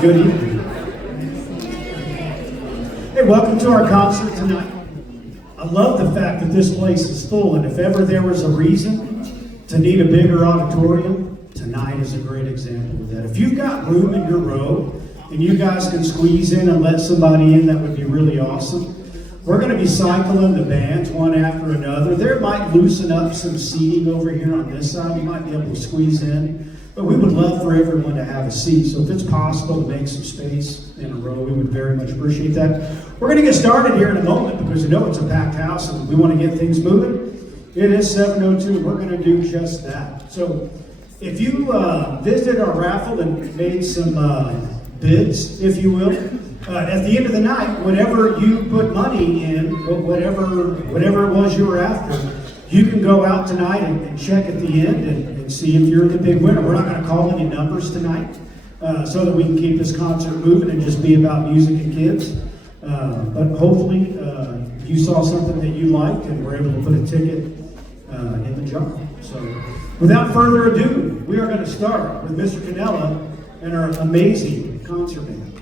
Good evening. Hey, welcome to our concert tonight. I love the fact that this place is full, and if ever there was a reason to need a bigger auditorium, tonight is a great example of that. If you've got room in your row, and you guys can squeeze in and let somebody in, that would be really awesome. We're going to be cycling the bands one after another. There might loosen up some seating over here on this side. You might be able to squeeze in. But we would love for everyone to have a seat. So if it's possible to make some space in a row, we would very much appreciate that. We're going to get started here in a moment because we know it's a packed house and we want to get things moving. It is 7:02. We're going to do just that. So if you visited our raffle and made some bids, if you will, at the end of the night, whenever you put money in, whatever it was you were after, you can go out tonight and check at the end and see if you're the big winner. We're not going to call any numbers tonight so that we can keep this concert moving and just be about music and kids. But hopefully you saw something that you liked and were able to put a ticket in the jar. So without further ado, we are going to start with Mr. Canella and our amazing concert band.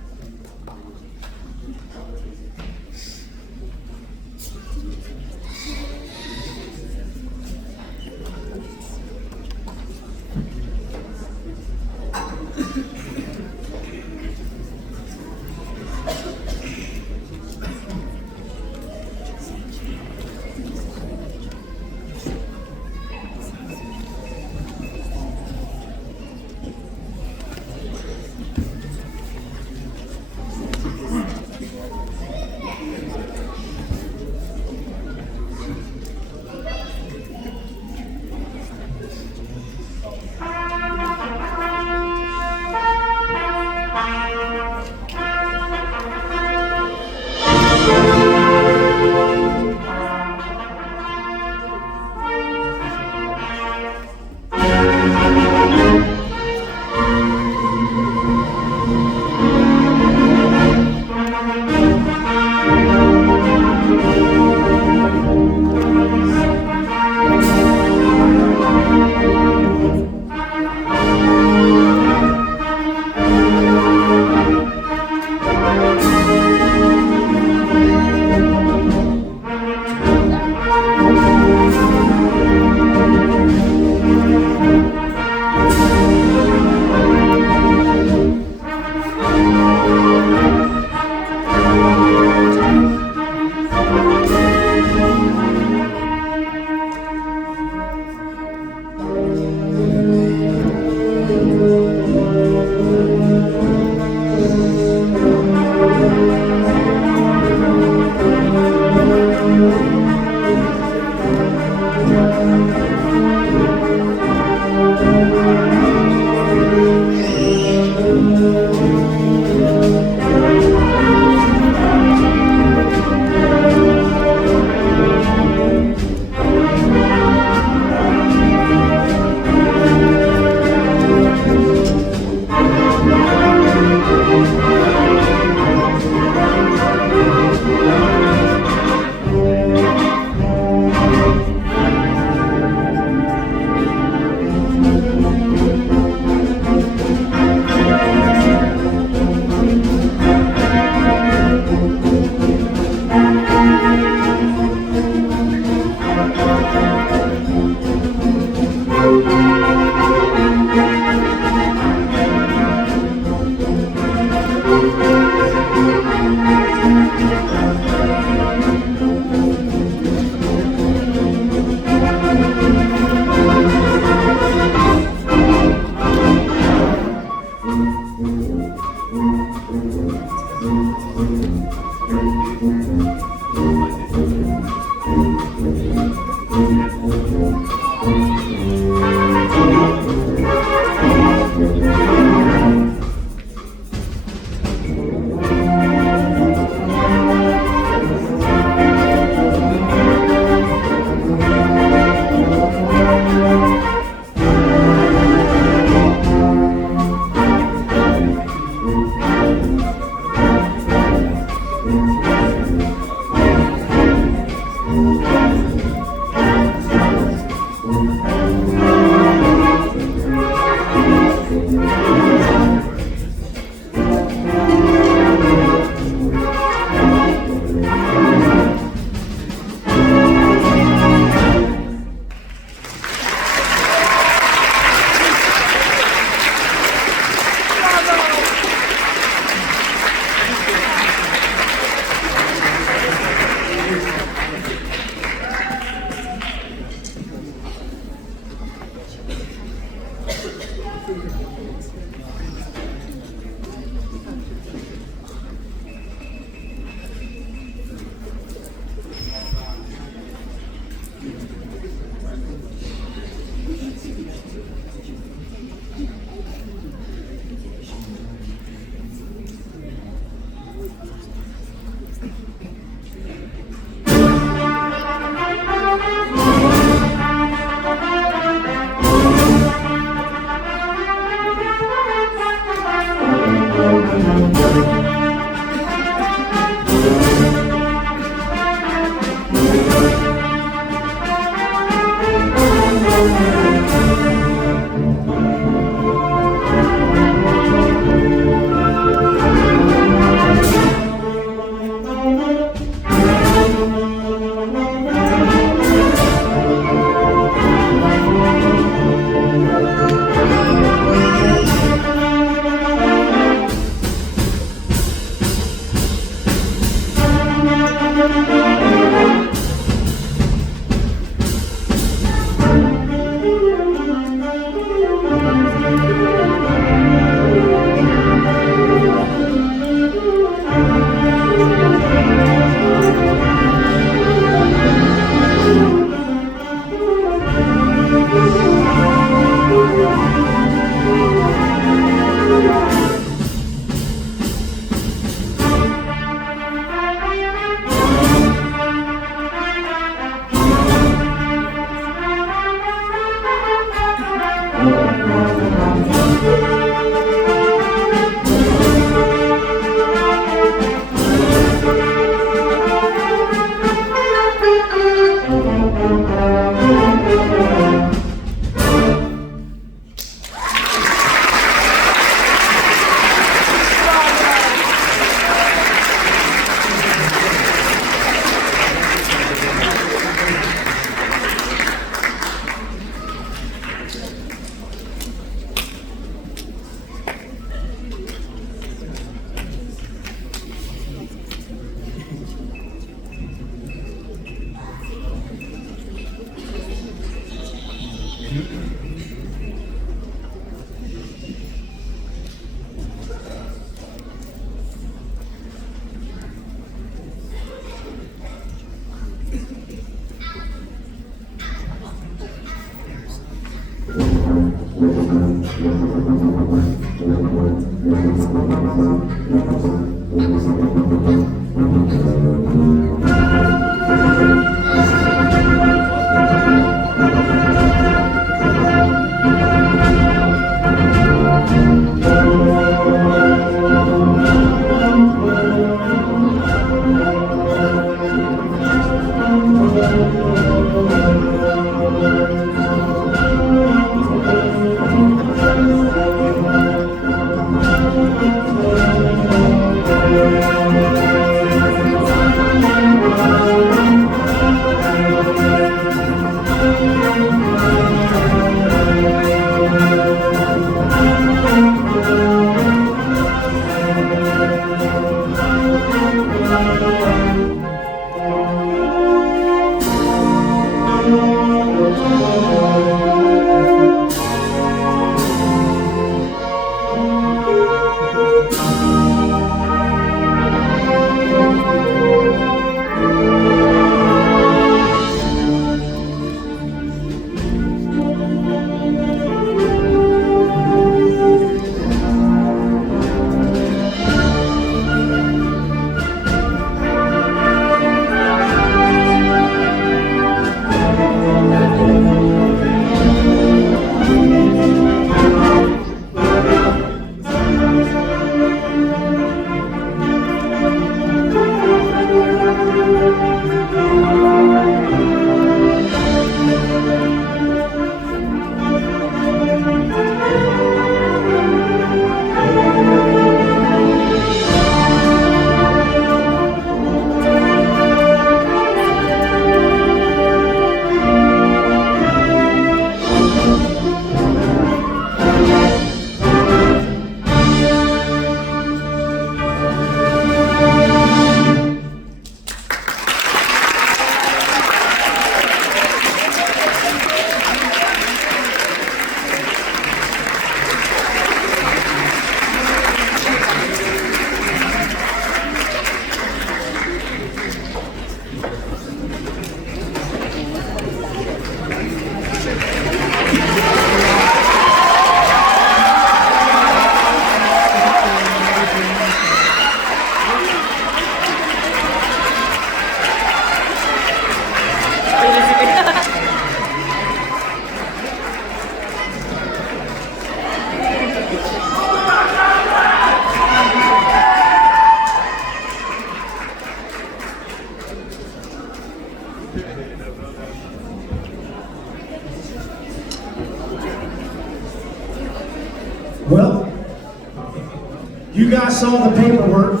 You guys saw the paperwork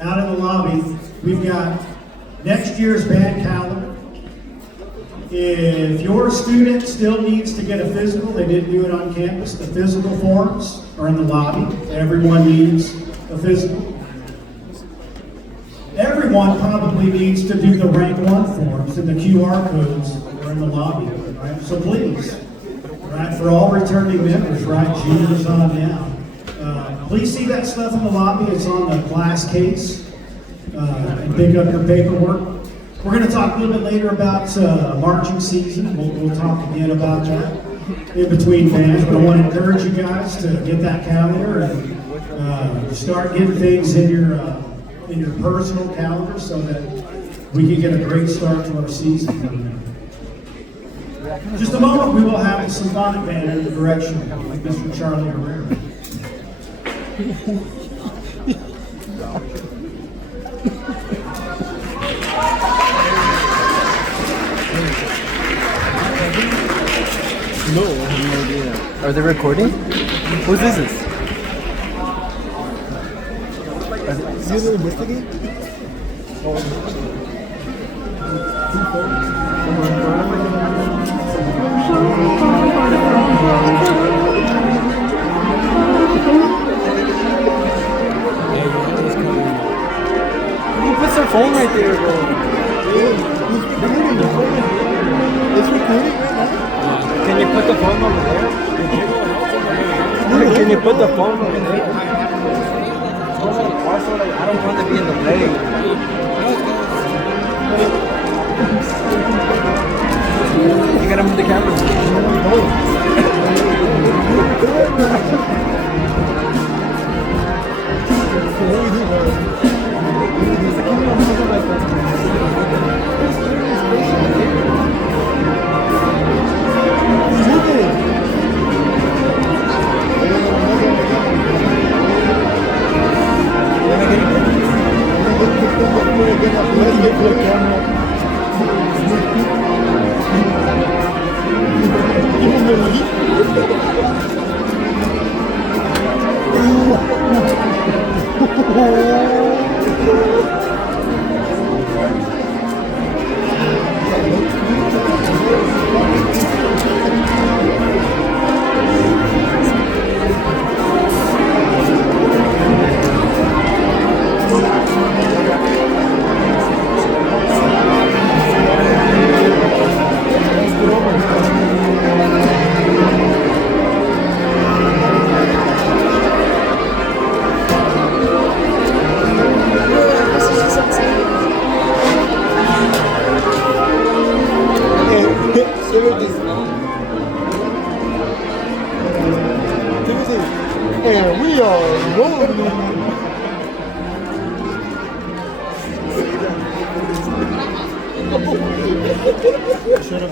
out in the lobby. We've got next year's band calendar. If your student still needs to get a physical, they didn't do it on campus, the physical forms are in the lobby. Everyone needs a physical. Everyone probably needs to do the rank 1 forms, and the QR codes are in the lobby, right? So please, right, for all returning members, right, juniors on down, please see that stuff in the lobby. It's on the class case, and pick up your paperwork. We're going to talk a little bit later about marching season. We'll talk again about that in between bands, but I want to encourage you guys to get that calendar and start getting things in your personal calendar so that we can get a great start to our season. In just a moment, we will have a symphonic band under the direction of Mr. Charlie Herrera. No, I have no idea. Are they recording? Whose is this? Is it investigate? Who puts their phone right there, bro? It's recording right now? Can you put the phone over there? Can you put the phone over there? Also, like, I don't want to be in the way. You gotta move the camera. And we are rolling. Shut up.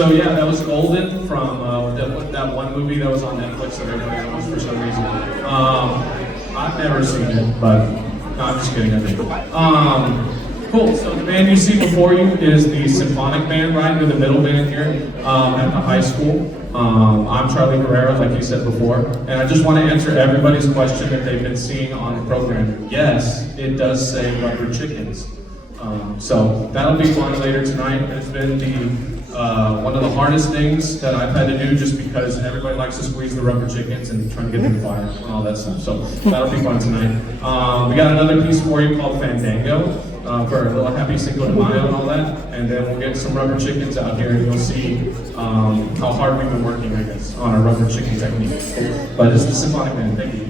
So yeah, that was Golden from that one movie that was on Netflix that everybody knows for some reason. I've never seen it, but no, I'm just kidding. I think. Cool. So the band you see before you is the symphonic band, right? We're the middle band here at the high school. I'm Charlie Herrera, like you said before, and I just want to answer everybody's question that they've been seeing on the program. Yes, it does say rubber chickens. So that'll be fun later tonight. It's been one of the hardest things that I've had to do just because everybody likes to squeeze the rubber chickens and trying to get them to fire and all that stuff. So that'll be fun tonight. We got another piece for you called Fandango for a little happy Cinco de Mayo and all that. And then we'll get some rubber chickens out here and you'll see how hard we've been working, I guess, on our rubber chicken technique. But this is the Symphonic Band. Thank you.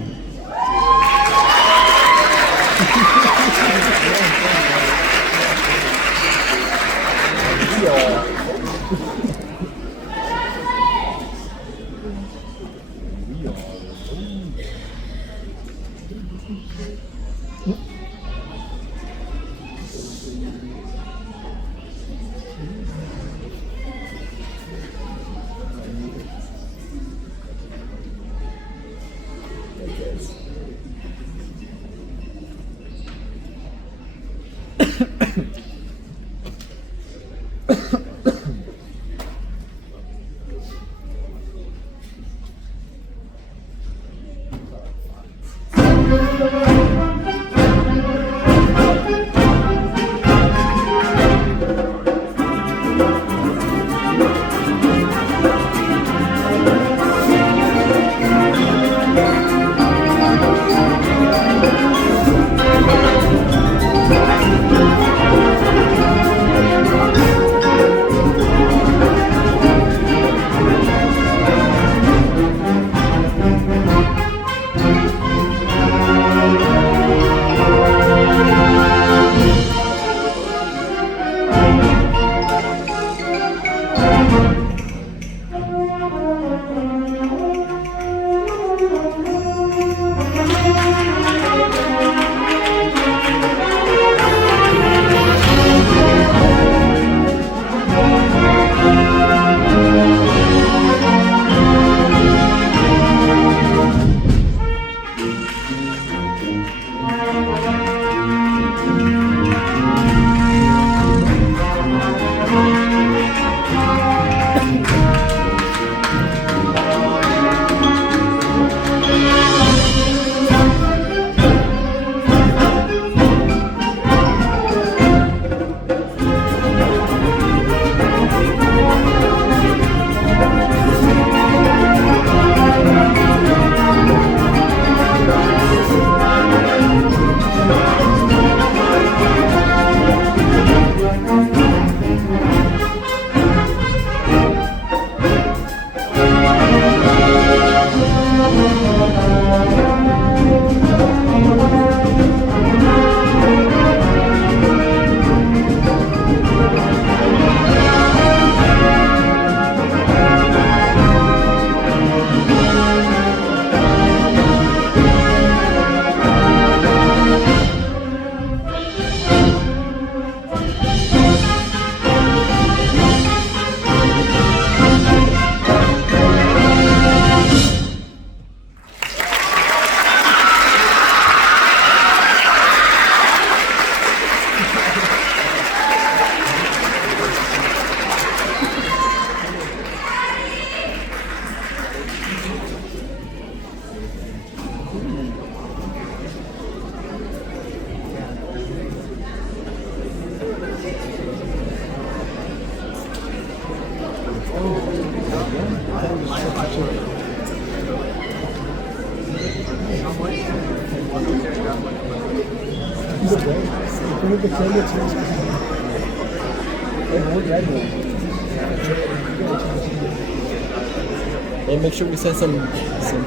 And make sure we send some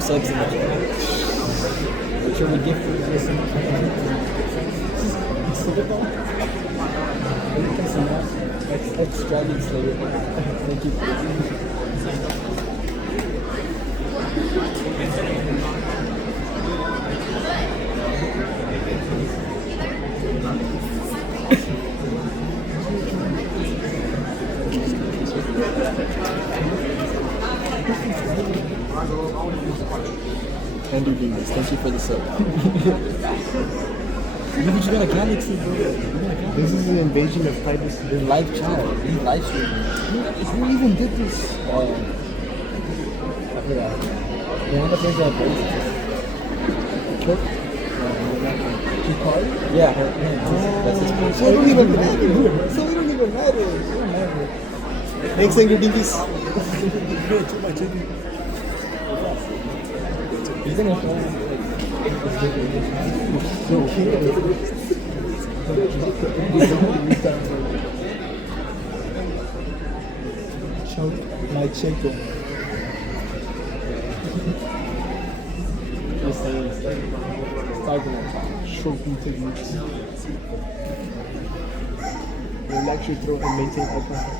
subs in there. Make sure we gift some extra links later. Thank you. Andrew Venus, thank you for the sub. You just got a galaxy, bro. This is an invasion of privacy. Your live chat. You live streaming. Who even did this? I forgot. The one that brings out voices. Cook? Yeah, her. That's his voice. So it don't even matter. So it don't even matter. It don't matter. Thanks, Angry Dinkies. He's gonna show Choke my chicken. Choking techniques. Relax your throat and maintain eye contact.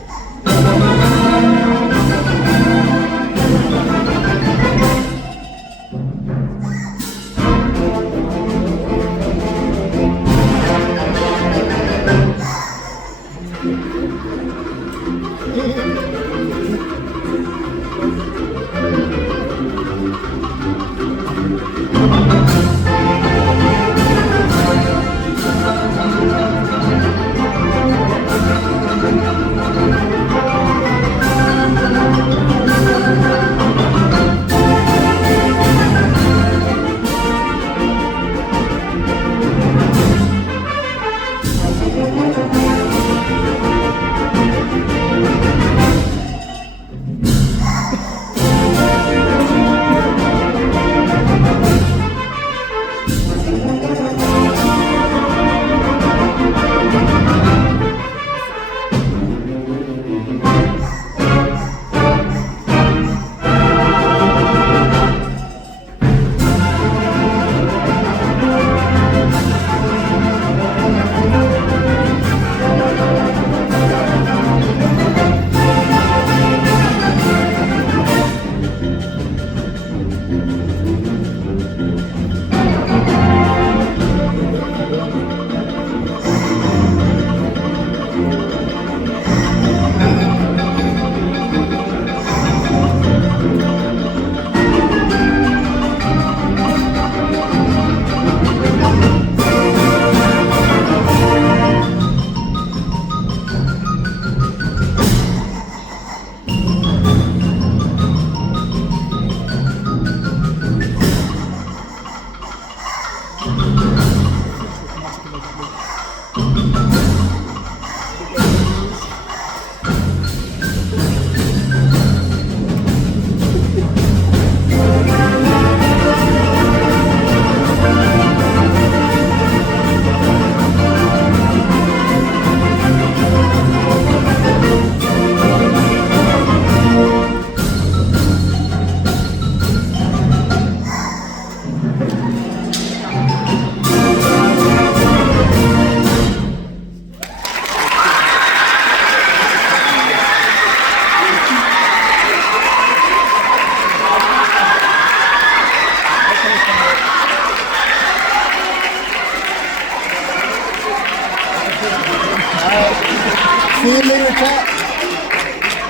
See you later, chat.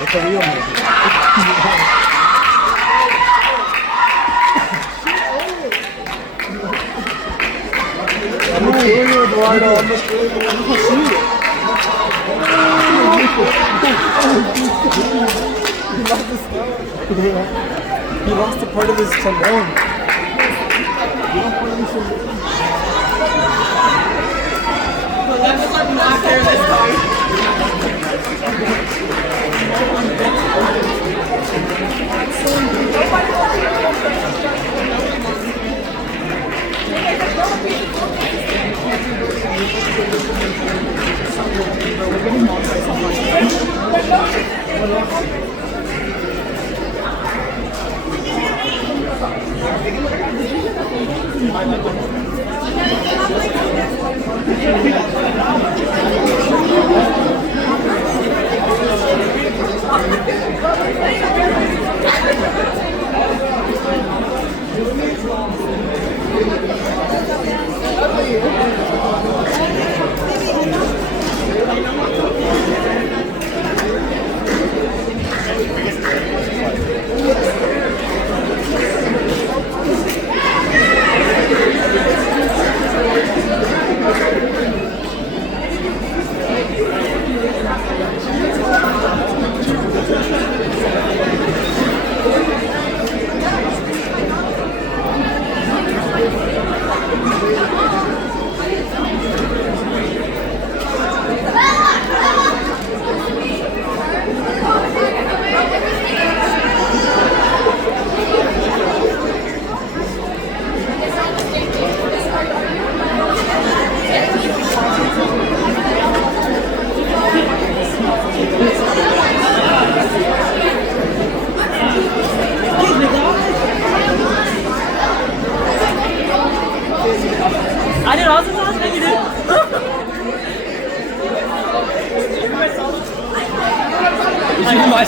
That's a real movie. I'm gonna kill you, Eduardo. I'm gonna kill you. I'm gonna shoot it. He lost a part of his trombone.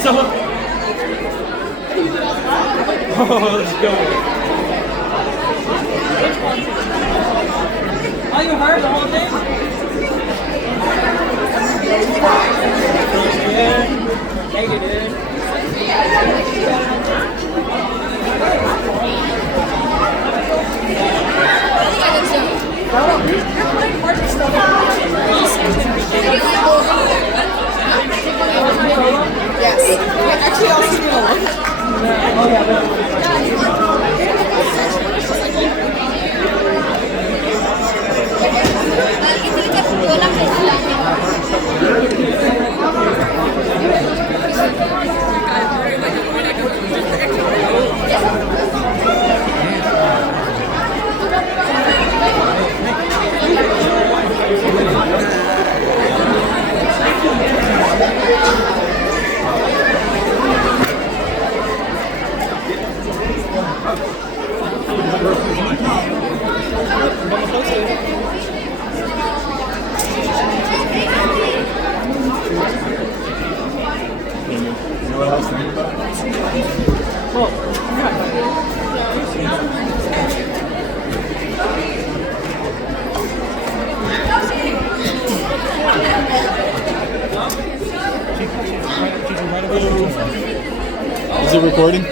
someone. Oh, let's go. Oh, you heard the whole thing? Yeah. Take it, dude. Yes. Actually, I'll see you alone. Is it recording?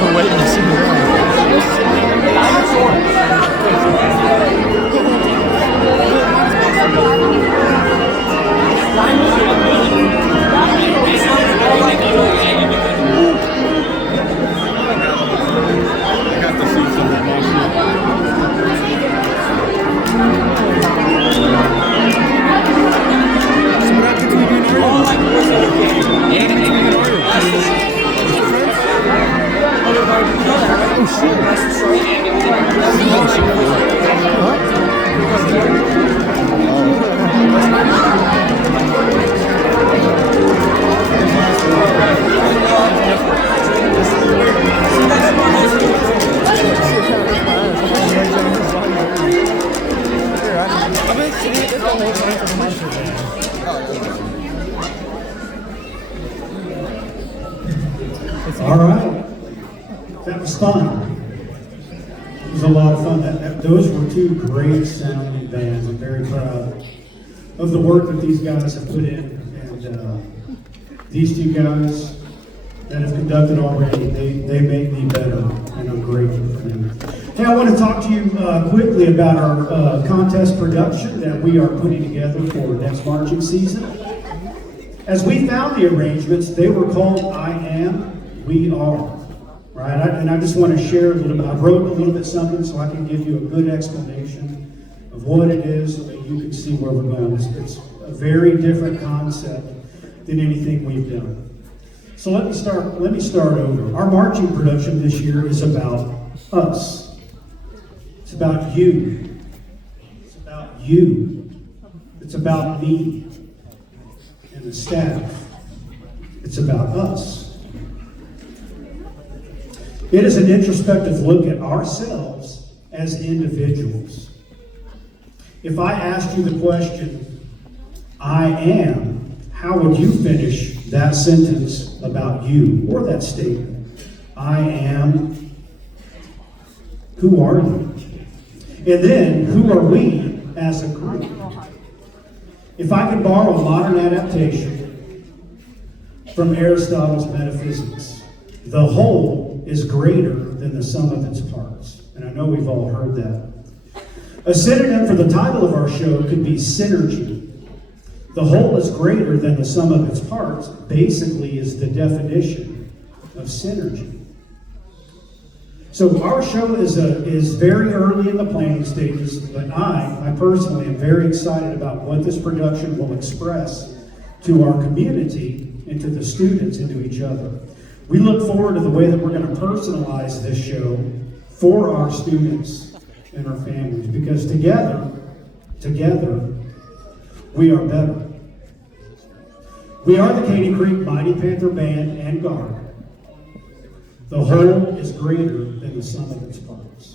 We're waiting to see I got to see some of my shit. So what happened to you being Oreo? Yeah, I'm being Oreo. Oh shit. All right. That was fun. It was a lot of fun. Those were two great sounding bands. I'm very proud of the work that these guys have put in. And these two guys that have conducted already, they make me better. And I'm grateful for them. Hey, I want to talk to you quickly about our contest production that we are putting together for next marching season. As we found the arrangements, they were called I Am, We Are. Right? And I just want to share a little bit. I wrote a little bit something so I can give you a good explanation of what it is so that you can see where we're going. It's a very different concept than anything we've done. So let me start over. Our marching production this year is about us. It's about you. It's about you. It's about me and the staff. It's about us. It is an introspective look at ourselves as individuals. If I asked you the question, I am, how would you finish that sentence about you or that statement? I am, who are you? And then, who are we as a group? If I could borrow a modern adaptation from Aristotle's Metaphysics, the whole is greater than the sum of its parts. And I know we've all heard that. A synonym for the title of our show could be synergy. The whole is greater than the sum of its parts, basically is the definition of synergy. So our show is very early in the planning stages, but I personally am very excited about what this production will express to our community and to the students and to each other. We look forward to the way that we're going to personalize this show for our students and our families, because together, we are better. We are the Katy Creek Mighty Panther Band and Guard. The whole is greater than the sum of its parts.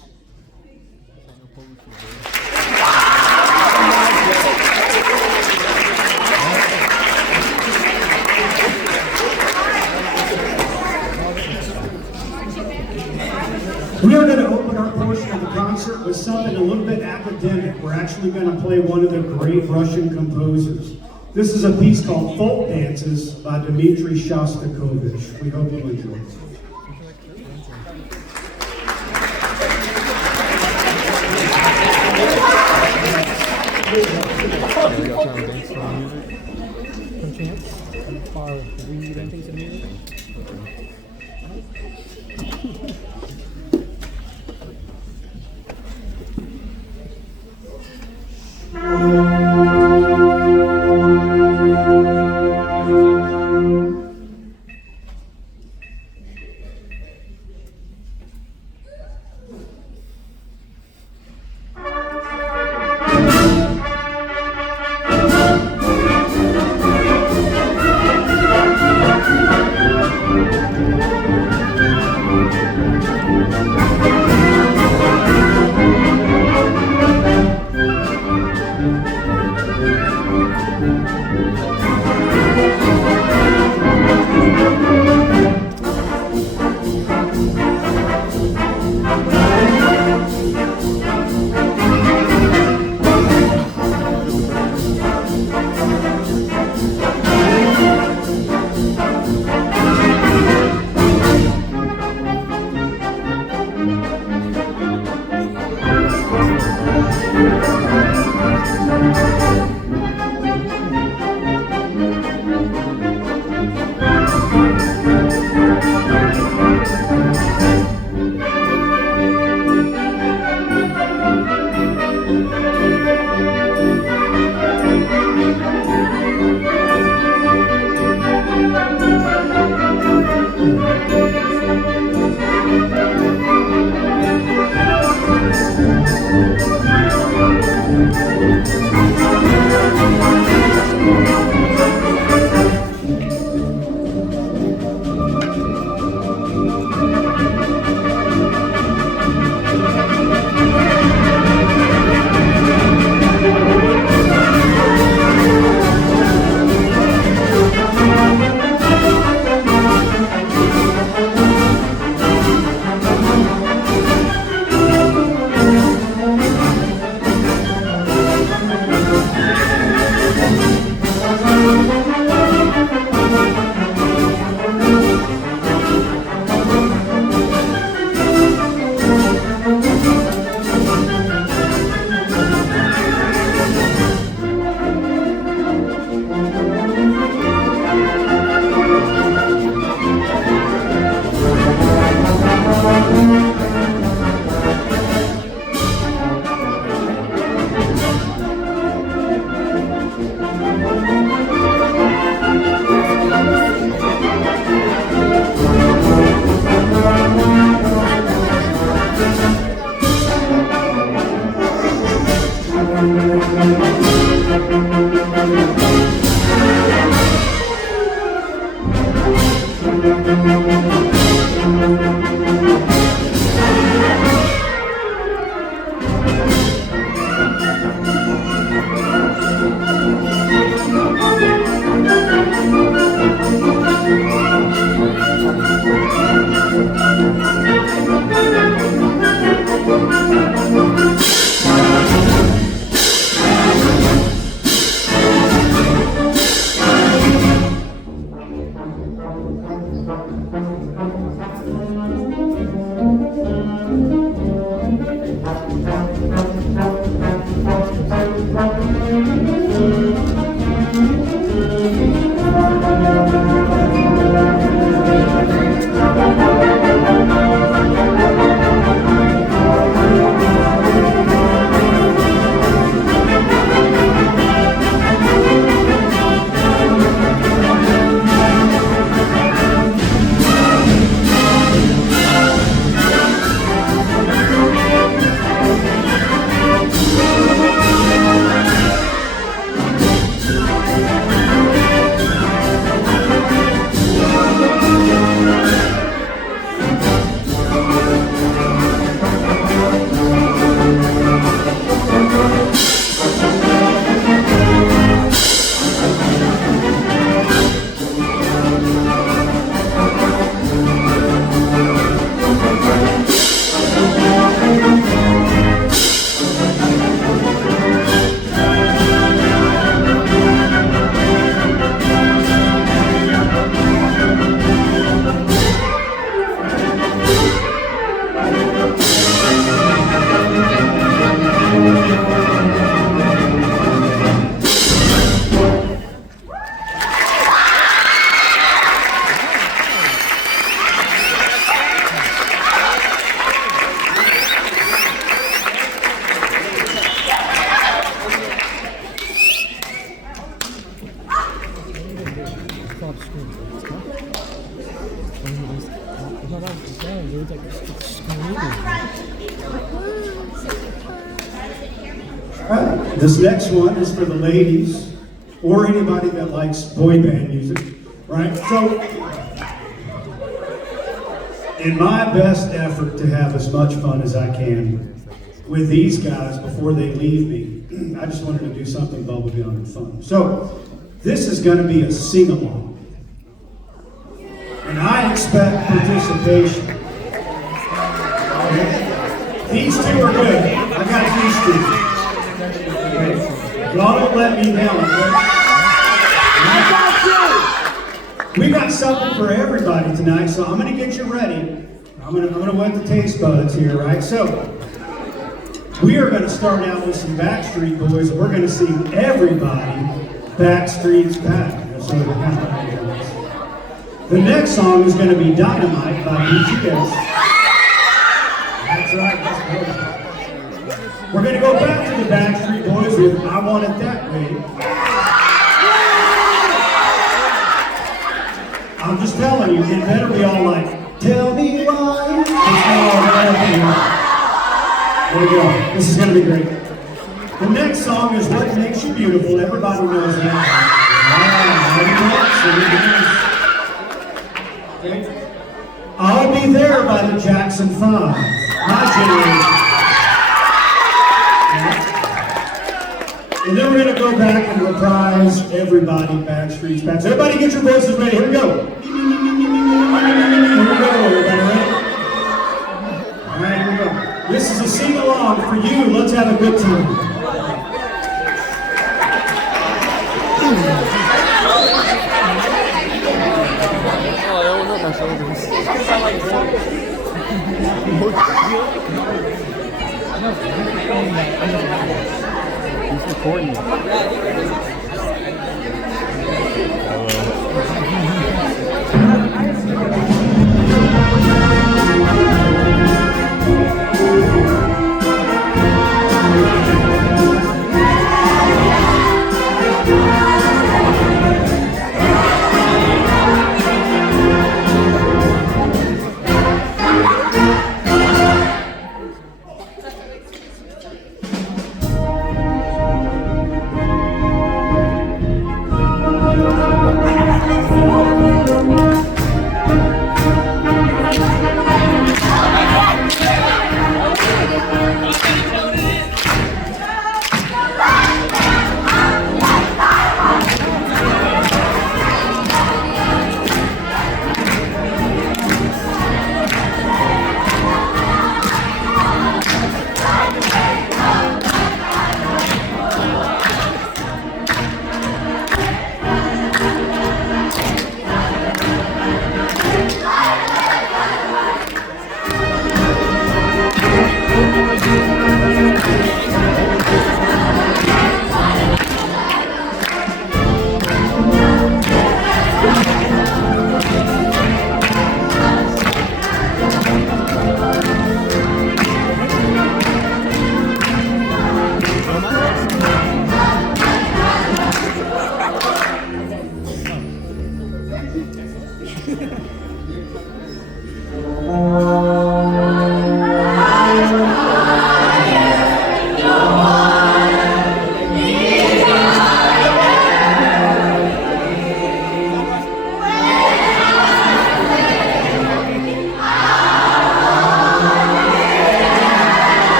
We are going to open our portion of the concert with something a little bit academic. We're actually going to play one of the great Russian composers. This is a piece called Folk Dances by Dmitri Shostakovich. We hope you enjoy it. Or read anything to music? Stop screaming. No, that was down. They were like screaming. Alright, this next one is for the ladies or anybody that likes boy band music, right? So, in my best effort to have as much fun as I can with these guys before they leave me, I just wanted to do something bubblegum and fun. So, this is going to be a sing-along. And I expect participation. Okay? These two are good. I got these two. Okay? Y'all don't let me down, okay? We got something for everybody tonight, so I'm going to get you ready. I'm gonna wet the taste buds here, right? So, we are going to start out with some Backstreet Boys. We're going to sing Everybody Backstreet's Back. So we're kind of the next song is going to be Dynamite by BTS. That's right, that's good. We're going to go back to the Backstreet Boys with I Want It That Way. I'm just telling you, it better be all like, tell me why. It's all right. There we go. This is going to be great. The next song is What Makes You Beautiful. Everybody knows that. Okay. I'll Be There by the Jackson 5. My generation. Okay. And then we're going to go back and reprise Everybody Backstreet's Back. So everybody get your voices ready. Here we go. Here we go, everybody ready? All right, here we go. This is a sing-along for you. Let's have a good time. Oh, that was on my shoulders. He's recording.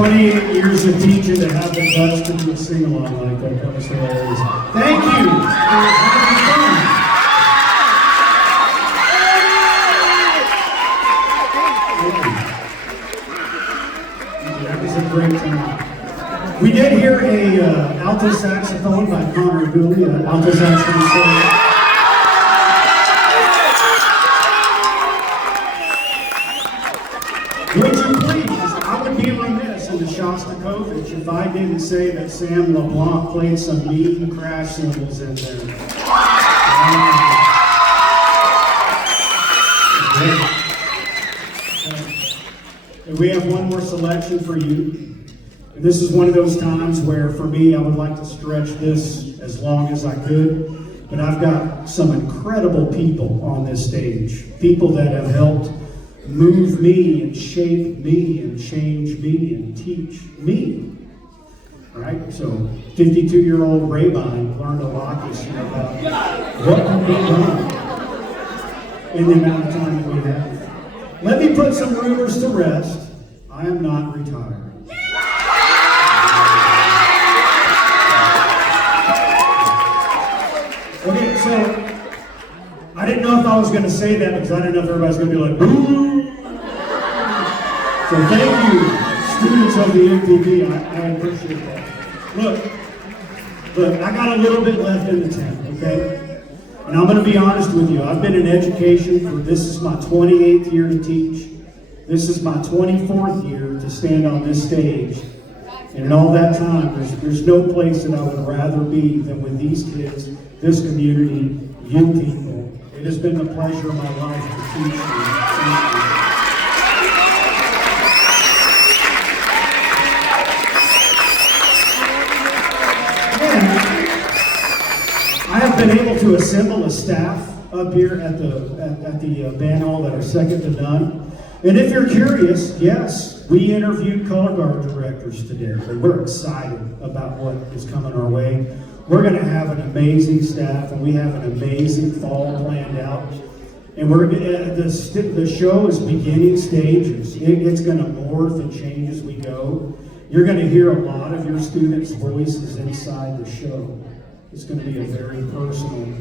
28 years of teaching to have the guts to do a sing-along like that. That was hilarious. Thank you for having fun. That was a great time. We did hear a alto saxophone by Connor Dooley, alto saxophone solo. Would you please, I would be remiss in the Shostakovich if I didn't say that Sam LeBlanc played some mean crash cymbals in there. And we have one more selection for you. And this is one of those times where, for me, I would like to stretch this as long as I could. But I've got some incredible people on this stage. People that have helped move me and shape me and change me and teach me. All right? So 52-year-old Rabine learned a lot this year about what can be done in the amount of time that we have. Let me put some rumors to rest. I am not retired. Okay, so I didn't know if I was going to say that because I didn't know if everybody's going to be like, boo! So thank you, students of the MPB. I appreciate that. Look, I got a little bit left in the tank, okay? And I'm going to be honest with you. I've been in education this is my 28th year to teach. This is my 24th year to stand on this stage. And in all that time, there's no place that I would rather be than with these kids, this community, you people. It has been the pleasure of my life to teach you. Thank you. I have been able to assemble a staff up here at the band hall that are second to none. And if you're curious, yes, we interviewed color guard directors today. So we're excited about what is coming our way. We're going to have an amazing staff, and we have an amazing fall planned out. And the show is beginning stages. It's going to morph and change as we go. You're going to hear a lot of your students' voices inside the show. It's going to be a very personal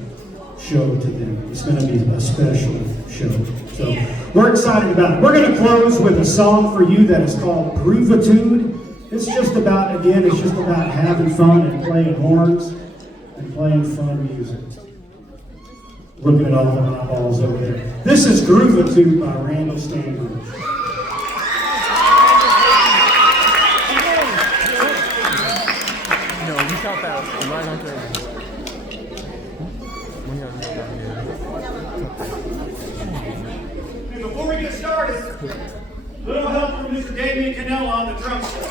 show to them. It's going to be a special show. So we're excited about it. We're going to close with a song for you that is called Groovitude. It's just about having fun and playing horns and playing fun music. Looking at all the eyeballs over there. This is Groovitude by Randall Stanbridge. Right on there. And before we get started, a little help from Mr. Damian Canella on the drum set.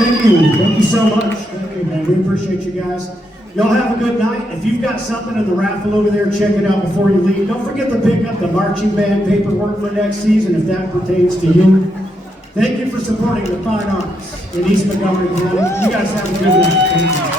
Thank you. Thank you so much. Thank you, man. We appreciate you guys. Y'all have a good night. If you've got something in the raffle over there, check it out before you leave. Don't forget to pick up the marching band paperwork for next season if that pertains to you. Thank you for supporting the fine arts in East Montgomery County. You guys have a good night. Thank you.